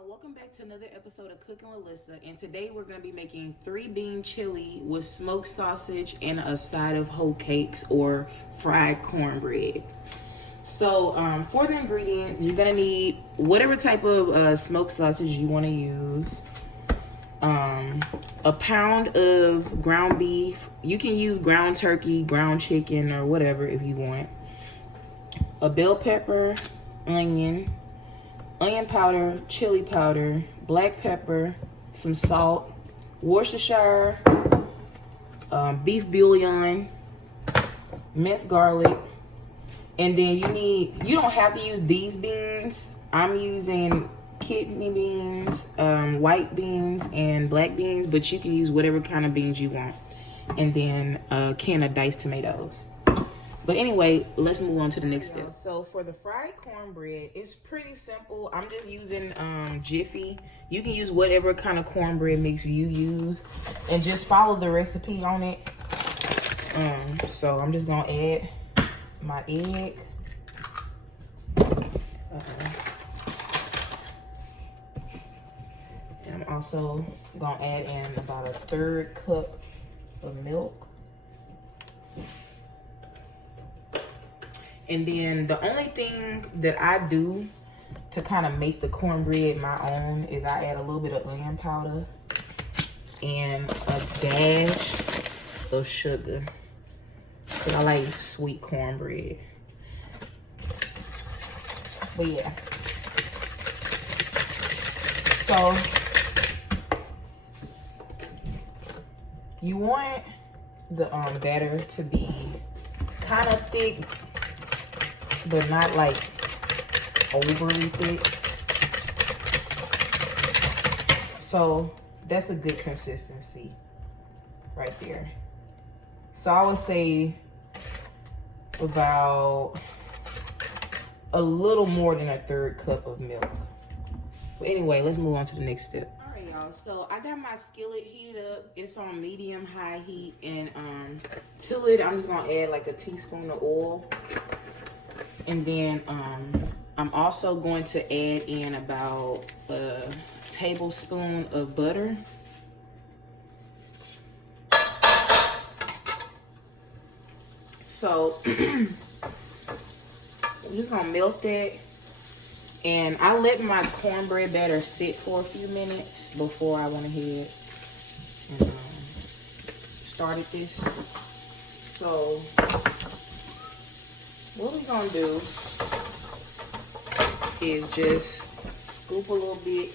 y'all, welcome back to another episode of Cooking with Lissa, and today we're going to be making 3-bean chili with smoked sausage and a side of whole cakes or fried cornbread. So for the ingredients, you're going to need whatever type of smoked sausage you want to use, a pound of ground beef. You can use ground turkey, ground chicken, or whatever if you want, a bell pepper, onion powder, chili powder, black pepper, some salt, Worcestershire, beef bouillon, minced garlic, and then you don't have to use these beans. I'm using kidney beans, white beans, and black beans, but you can use whatever kind of beans you want. And then a can of diced tomatoes. But anyway, let's move on to the next step. So for the fried cornbread, it's pretty simple. I'm just using Jiffy. You can use whatever kind of cornbread mix you use, and just follow the recipe on it. So I'm just gonna add my egg. And I'm also gonna add in about a 1/3 cup of milk. And then the only thing that I do to kind of make the cornbread my own is I add a little bit of onion powder and a dash of sugar. Because I like sweet cornbread. But yeah. So you want the batter to be kind of thick, but not like overly thick. So that's a good consistency right there. So I would say about a little more than a 1/3 cup of milk. But anyway, let's move on to the next step. All right, y'all. So I got my skillet heated up. It's on medium-high heat, and to it, I'm just gonna add like a teaspoon of oil. And then I'm also going to add in about a tablespoon of butter. So I'm just gonna melt that. And I let my cornbread batter sit for a few minutes before I went ahead and started this. So what we're gonna do is just scoop a little bit.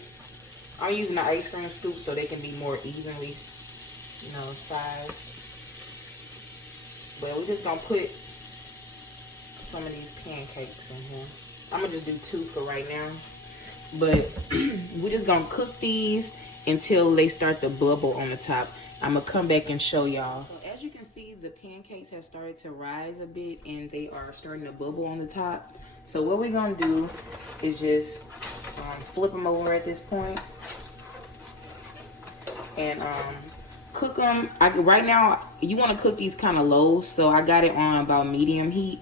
I'm using an ice cream scoop so they can be more evenly, sized. But we're just gonna put some of these pancakes in here. I'm gonna just do 2 for right now. But we're just gonna cook these until they start to bubble on the top. I'm gonna come back and show y'all. So as you can see, the pancakes have started to rise a bit and they are starting to bubble on the top. So what we're gonna do is just flip them over at this point and cook them. Right now, you want to cook these kind of low, so I got it on about medium heat.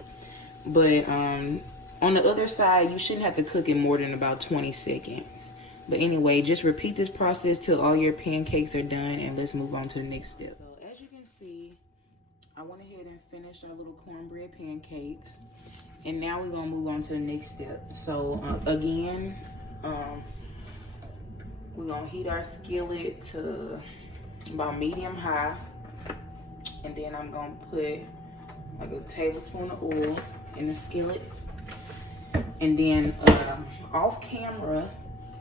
But on the other side, you shouldn't have to cook it more than about 20 seconds. But anyway, just repeat this process till all your pancakes are done, and let's move on to the next step. So as you can see, I went ahead and finished our little cornbread pancakes. And now we're gonna move on to the next step. So again, we're gonna heat our skillet to about medium high. And then I'm gonna put like a tablespoon of oil in the skillet. And then off camera,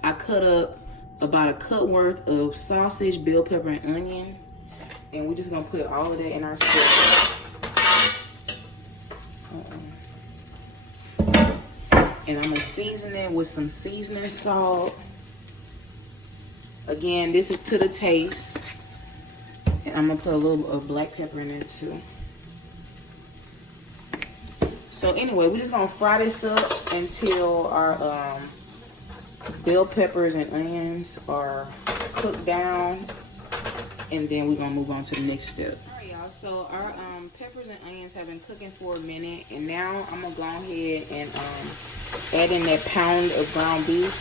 I cut up about a cup worth of sausage, bell pepper, and onion. And we're just gonna put all of that in our skillet. And I'm gonna season it with some seasoning salt. Again, this is to the taste. And I'm gonna put a little of black pepper in there too. So anyway, we're just gonna fry this up until our bell peppers and onions are cooked down, and then we're gonna move on to the next step. All right, y'all. So our peppers and onions have been cooking for a minute, and now I'm gonna go ahead and add in that pound of ground beef.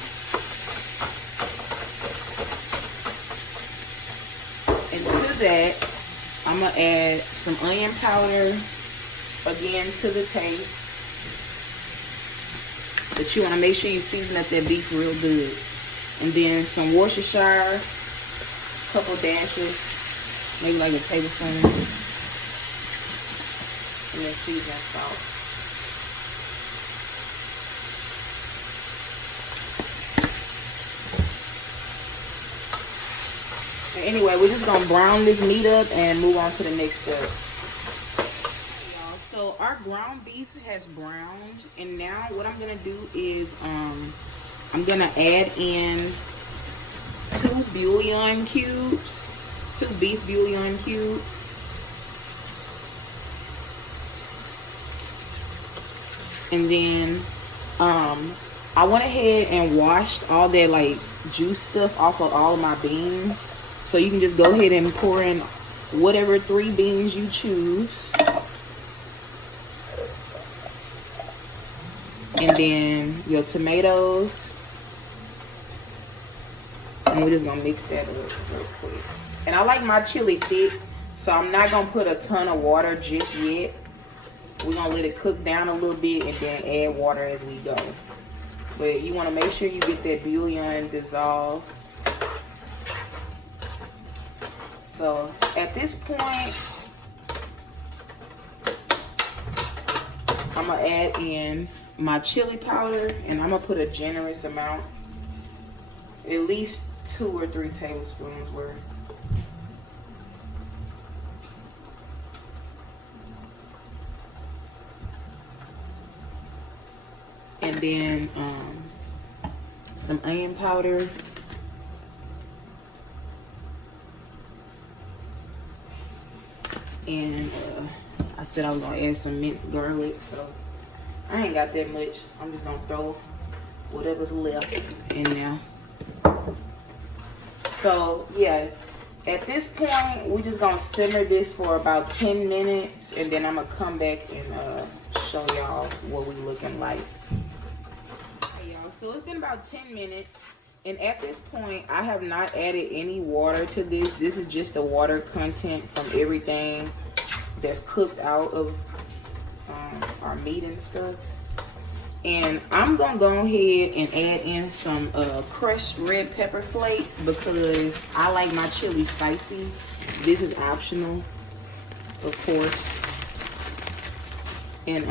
that, I'm gonna add some onion powder, again to the taste. But you wanna make sure you season up that beef real good. And then some Worcestershire, couple dashes, maybe like a tablespoon. And then seasoning salt. Anyway, we're just gonna brown this meat up and move on to the next step. Y'all, so our ground beef has browned, and now what I'm gonna do is I'm gonna add in 2 bouillon cubes, 2 beef bouillon cubes. And then I went ahead and washed all that like juice stuff off of all of my beans. So you can just go ahead and pour in whatever 3 beans you choose. And then your tomatoes. And we're just gonna mix that up real quick. And I like my chili thick, so I'm not gonna put a ton of water just yet. We're gonna let it cook down a little bit and then add water as we go. But you wanna make sure you get that bouillon dissolved. So at this point, I'm gonna add in my chili powder, and I'm gonna put a generous amount, at least 2 or 3 tablespoons worth. And then some onion powder. And I said I was gonna add some minced garlic, so I ain't got that much. I'm just gonna throw whatever's left in there. So yeah, at this point, we're just gonna simmer this for about 10 minutes, and then I'm gonna come back and show y'all what we looking like. Hey y'all, so it's been about 10 minutes. And at this point, I have not added any water to this. This is just the water content from everything that's cooked out of our meat and stuff. And I'm gonna go ahead and add in some crushed red pepper flakes because I like my chili spicy. This is optional, of course. And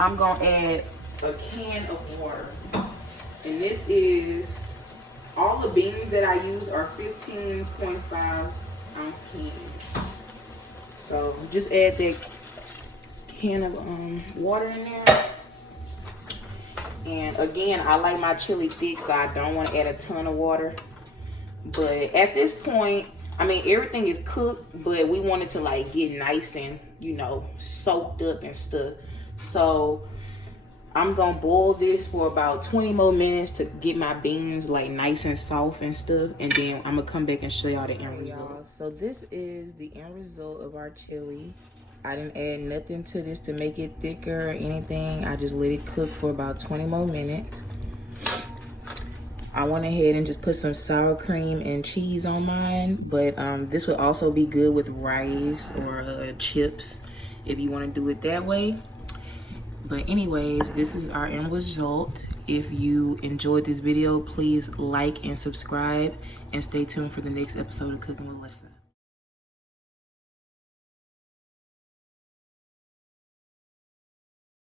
I'm gonna add a can of water. And this is, all the beans that I use are 15.5 ounce cans. So just add that can of water in there. And again, I like my chili thick, so I don't want to add a ton of water. But at this point, I mean, everything is cooked, but we want it to like get nice and, you know, soaked up and stuff. So I'm gonna boil this for about 20 more minutes to get my beans like nice and soft and stuff, and then I'm gonna come back and show y'all the end result. So this is the end result of our chili. I didn't add nothing to this to make it thicker or anything. I just let it cook for about 20 more minutes. I went ahead and just put some sour cream and cheese on mine, but this would also be good with rice or chips if you want to do it that way. But anyways, this is our end result. If you enjoyed this video, please like and subscribe, and stay tuned for the next episode of Cooking with Lisa.